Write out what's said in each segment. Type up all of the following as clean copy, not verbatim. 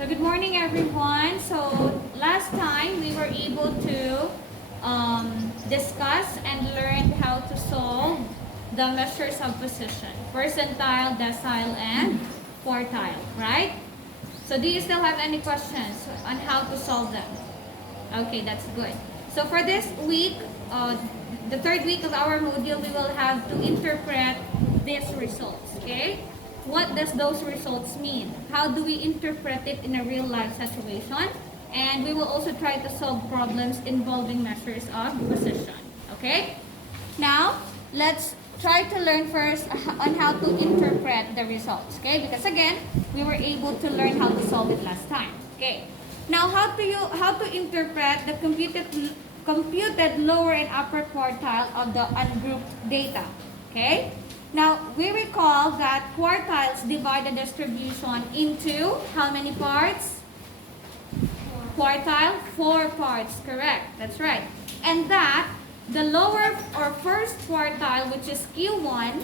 So good morning everyone. So last time we were able to discuss and learn how to solve the measures of position, percentile, decile, and quartile, right? So do you still have any questions on how to solve them? Okay, that's good. So for this week, the third week of our module, we will have to interpret these results, okay? What does those results mean? How do we interpret it in a real life situation? And we will also try to solve problems involving measures of position, okay? Now, let's try to learn first on how to interpret the results, okay? Because again, we were able to learn how to solve it last time, okay? Now, how to interpret the computed lower and upper quartile of the ungrouped data, okay? Now, we recall that quartiles divide the distribution into how many parts? Quartile, 4 parts, correct. That's right. And that the lower or first quartile, which is Q1,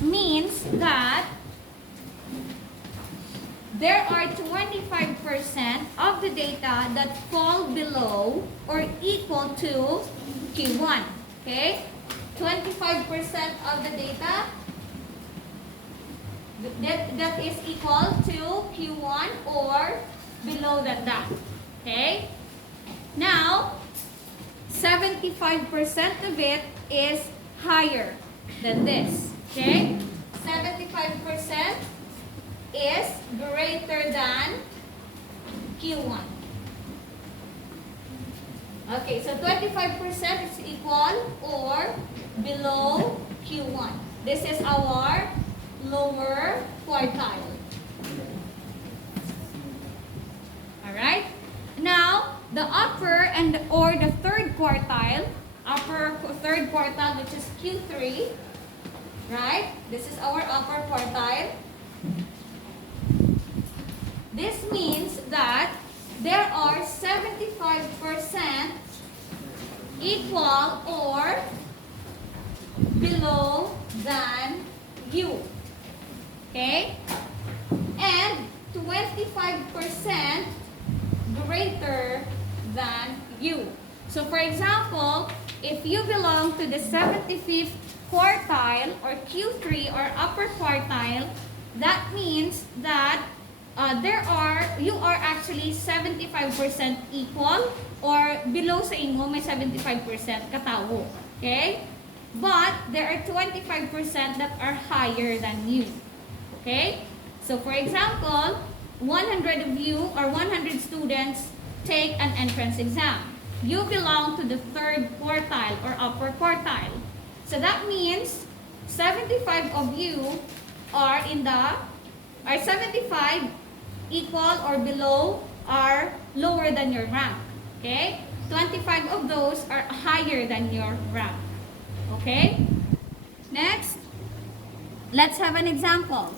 means that there are 25% of the data that fall below or equal to Q1, okay? 25% of the data that is equal to Q1 or below that, okay? Now, 75% of it is higher than this, okay? 75% is greater than Q1. Okay, so 25% is equal or below Q1. This is our lower quartile. Alright? Now, the upper or the third quartile, third quartile, which is Q3, right? This is our upper quartile. This means that there are 75% equal or below than you. Okay? And 25% greater than you. So for example, if you belong to the 75th quartile or Q3 or upper quartile, that means that you are actually 75% equal or below sa inyo may 75% katawo. Okay? But there are 25% that are higher than you. Okay? So for example, 100 of you or 100 students take an entrance exam. You belong to the third quartile or upper quartile. So that means 75 of you are 75 equal or below are lower than your rank. Okay? 25 of those are higher than your rank. Okay? Next, let's have an example.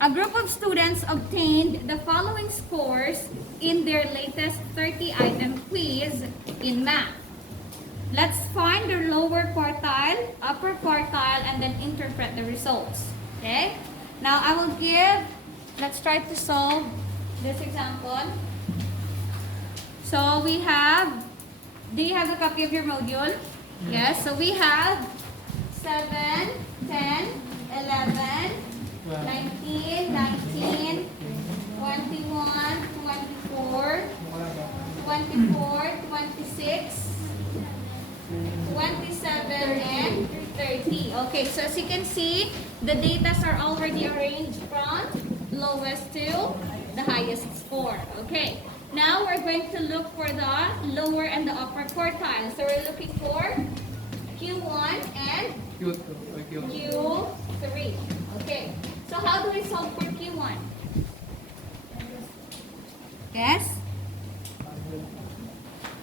A group of students obtained the following scores in their latest 30-item quiz in math. Let's find their lower quartile, upper quartile, and then interpret the results. Okay? Now, let's try to solve this example. So, do you have a copy of your module? Yes. So, we have 7, 10, 11, 19, 21, 24, 26, 27, and 30. Okay, so as you can see, the data are already arranged from lowest to the highest score. Okay, now we're going to look for the lower and the upper quartile. So we're looking for Q1 and Q3. Okay, so how do we solve for Q1? Yes?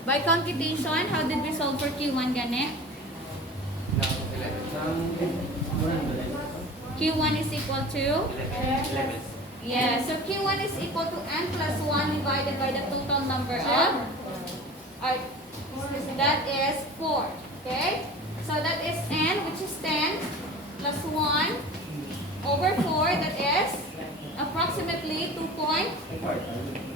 By computation, how did we solve for Q1, Gane? Q1 is equal to? Yeah, so Q1 is equal to n plus 1 divided by the total number of? That is 4. Okay? So that is n, which is 10, plus 1 over 4, that is approximately 2.5.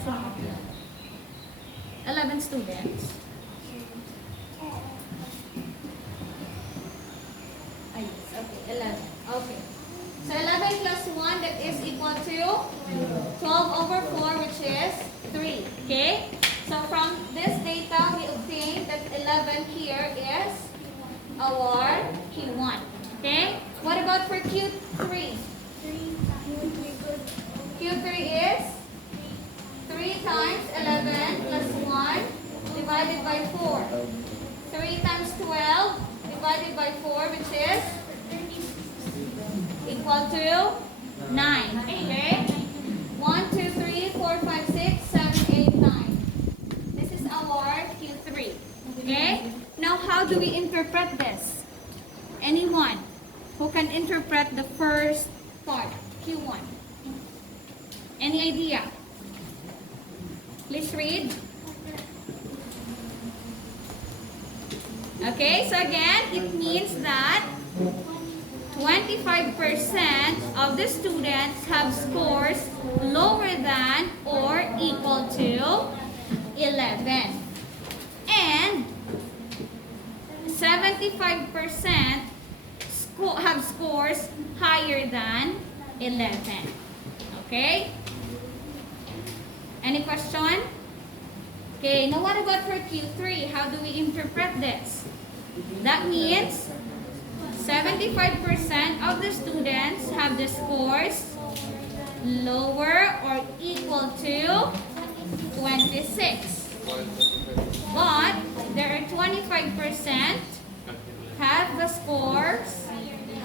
students you have here? 11 students. Ay, okay, 11. Okay. So 11 plus 1, that is equal to 12 over 4, which is 3. Okay? So from this data, we obtain that 11 here is our Q1. Okay? What about for Q3? Q3 is 3 times 11 plus 1 divided by 4. 3 times 12 divided by 4, which is equal to 9. Okay? 1, 2, 3, 4, 5, 6, 7, 8, 9. This is our Q3. Okay? Now, how do we interpret this? Anyone who can interpret the first part, Q1? Any idea? Please read. Okay, so again, it means that 25% of the students have scores lower than or equal to 11. And 75% have scores higher than 11. Okay? Any question? Okay, now what about for Q3? How do we interpret this? That means 75% of the students have the scores lower or equal to 26. But there are 25% have the scores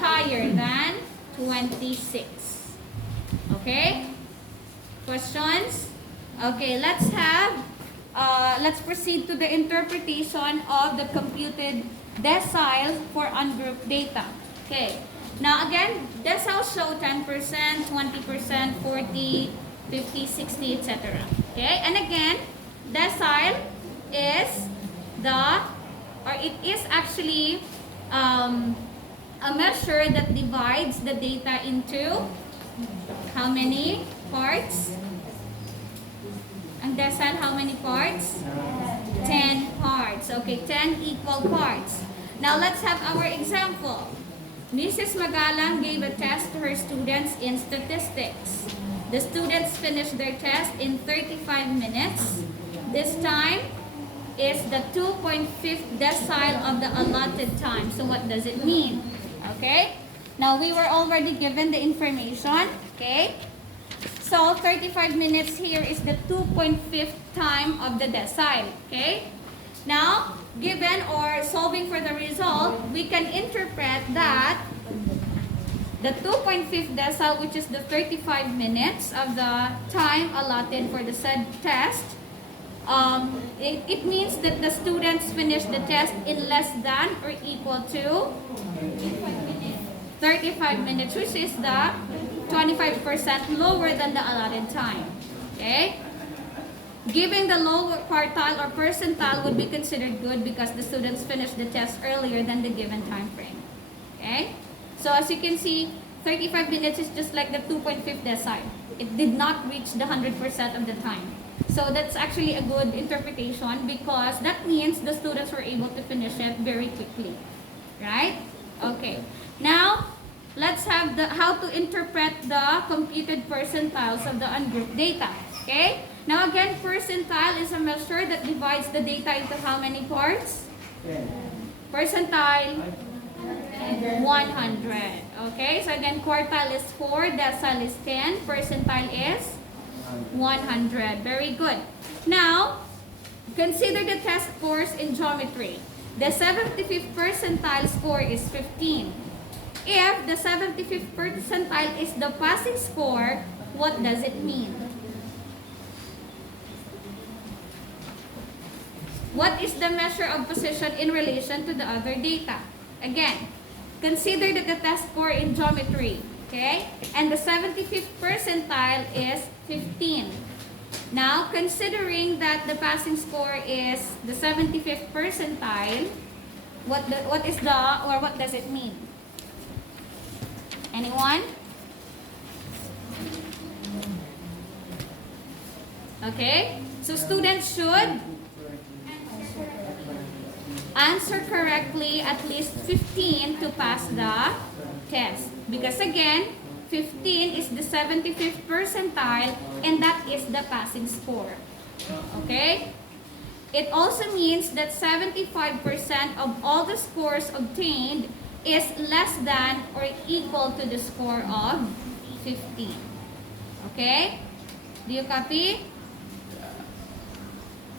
higher than 26. Okay? Questions? Okay, let's proceed to the interpretation of the computed deciles for ungrouped data. Okay. Now again, deciles show 10%, 20%, 40, 50, 60, etc. Okay. And again, decile is it is actually a measure that divides the data into how many parts? Ang decile, how many parts? 10 parts. Okay, 10 equal parts. Now, let's have our example. Mrs. Magalang gave a test to her students in statistics. The students finished their test in 35 minutes. This time is the 2.5th decile of the allotted time. So, what does it mean? Okay? Now, we were already given the information. Okay? So, 35 minutes here is the 2.5th time of the decile. Okay? Now, given or solving for the result, we can interpret that the 2.5th decile, which is the 35 minutes of the time allotted for the said test, it means that the students finished the test in less than or equal to 35 minutes, which is the 25% lower than the allotted time. Okay? Giving the lower quartile or percentile would be considered good because the students finished the test earlier than the given time frame. Okay? So as you can see, 35 minutes is just like the 2.5 decile. It did not reach the 100% of the time. So that's actually a good interpretation because that means the students were able to finish it very quickly. Right? Okay. Now, let's have how to interpret the computed percentiles of the ungrouped data. Okay? Now again, percentile is a measure that divides the data into how many parts? Percentile, 100. Okay? So again, quartile is 4, decile is 10, percentile is 100. Very good. Now, consider the test scores in geometry. The 75th percentile score is 15. If the 75th percentile is the passing score, what does it mean? What is the measure of position in relation to the other data? Again, consider that the test score in geometry, okay? And the 75th percentile is 15. Now, considering that the passing score is the 75th percentile, what does it mean? Anyone? Okay? So students should answer correctly at least 15 to pass the test. Because again, 15 is the 75th percentile and that is the passing score. Okay? It also means that 75% of all the scores obtained is less than or equal to the score of 15. Okay? Do you copy?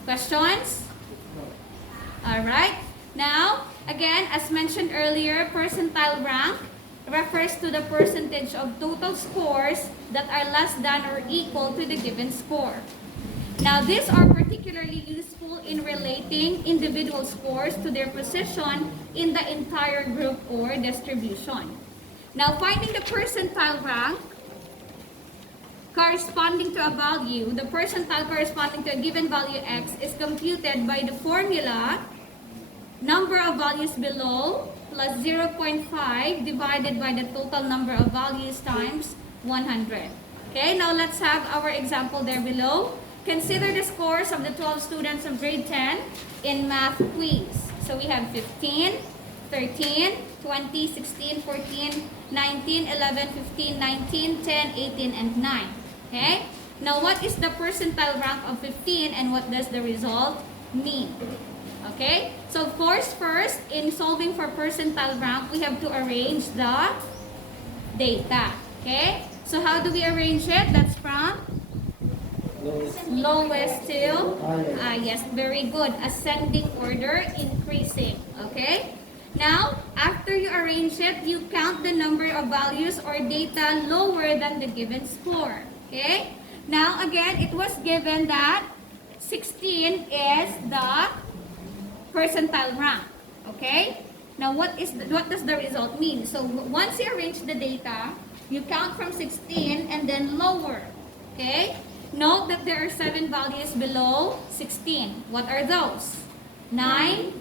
Questions? Alright. Now, again, as mentioned earlier, percentile rank refers to the percentage of total scores that are less than or equal to the given score. Now, these are particularly useful in relating individual scores to their position in the entire group or distribution. Now, finding the percentile rank corresponding to a value, the percentile corresponding to a given value x is computed by the formula number of values below plus 0.5 divided by the total number of values times 100. Okay, now let's have our example there below. Consider the scores of the 12 students of grade 10 in math quiz. So we have 15, 13, 20, 16, 14, 19, 11, 15, 19, 10, 18, and 9. Okay? Now, what is the percentile rank of 15 and what does the result mean? Okay? So, first, in solving for percentile rank, we have to arrange the data. Okay? So, how do we arrange it? That's from lowest to, yes, very good. Ascending order, increasing. Okay? Now, after you arrange it, you count the number of values or data lower than the given score. Okay? Now, again, it was given that 16 is the percentile rank. Okay? Now, what does the result mean? So, once you arrange the data, you count from 16 and then lower. Okay? Note that there are 7 values below 16. What are those? 9,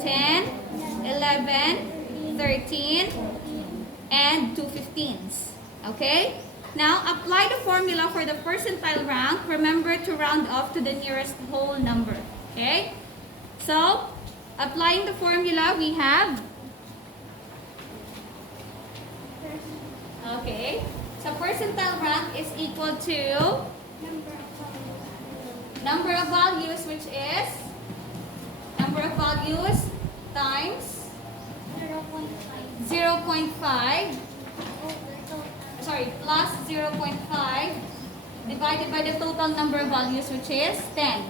10, 11, 13, and 2 15s. Okay? Now, apply the formula for the percentile rank. Remember to round off to the nearest whole number. Okay? So, applying the formula, we have... Okay. So, percentile rank is equal to number of values, which is number of values times 0.5, sorry, plus 0.5 divided by the total number of values, which is 10.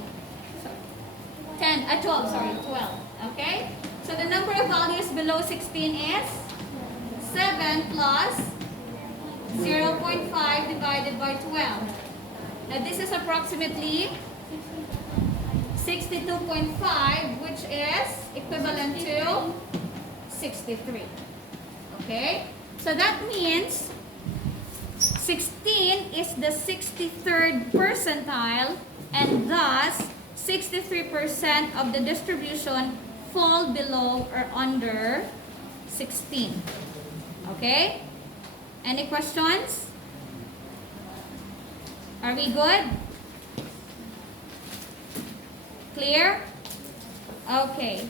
12, sorry, 12. Okay? So the number of values below 16 is 7 plus 0.5 divided by 12. Now this is approximately 62.5, which is equivalent to 63. Okay? So that means 16 is the 63rd percentile, and thus 63% of the distribution fall below or under 16. Okay? Any questions? Are we good? Clear? Okay.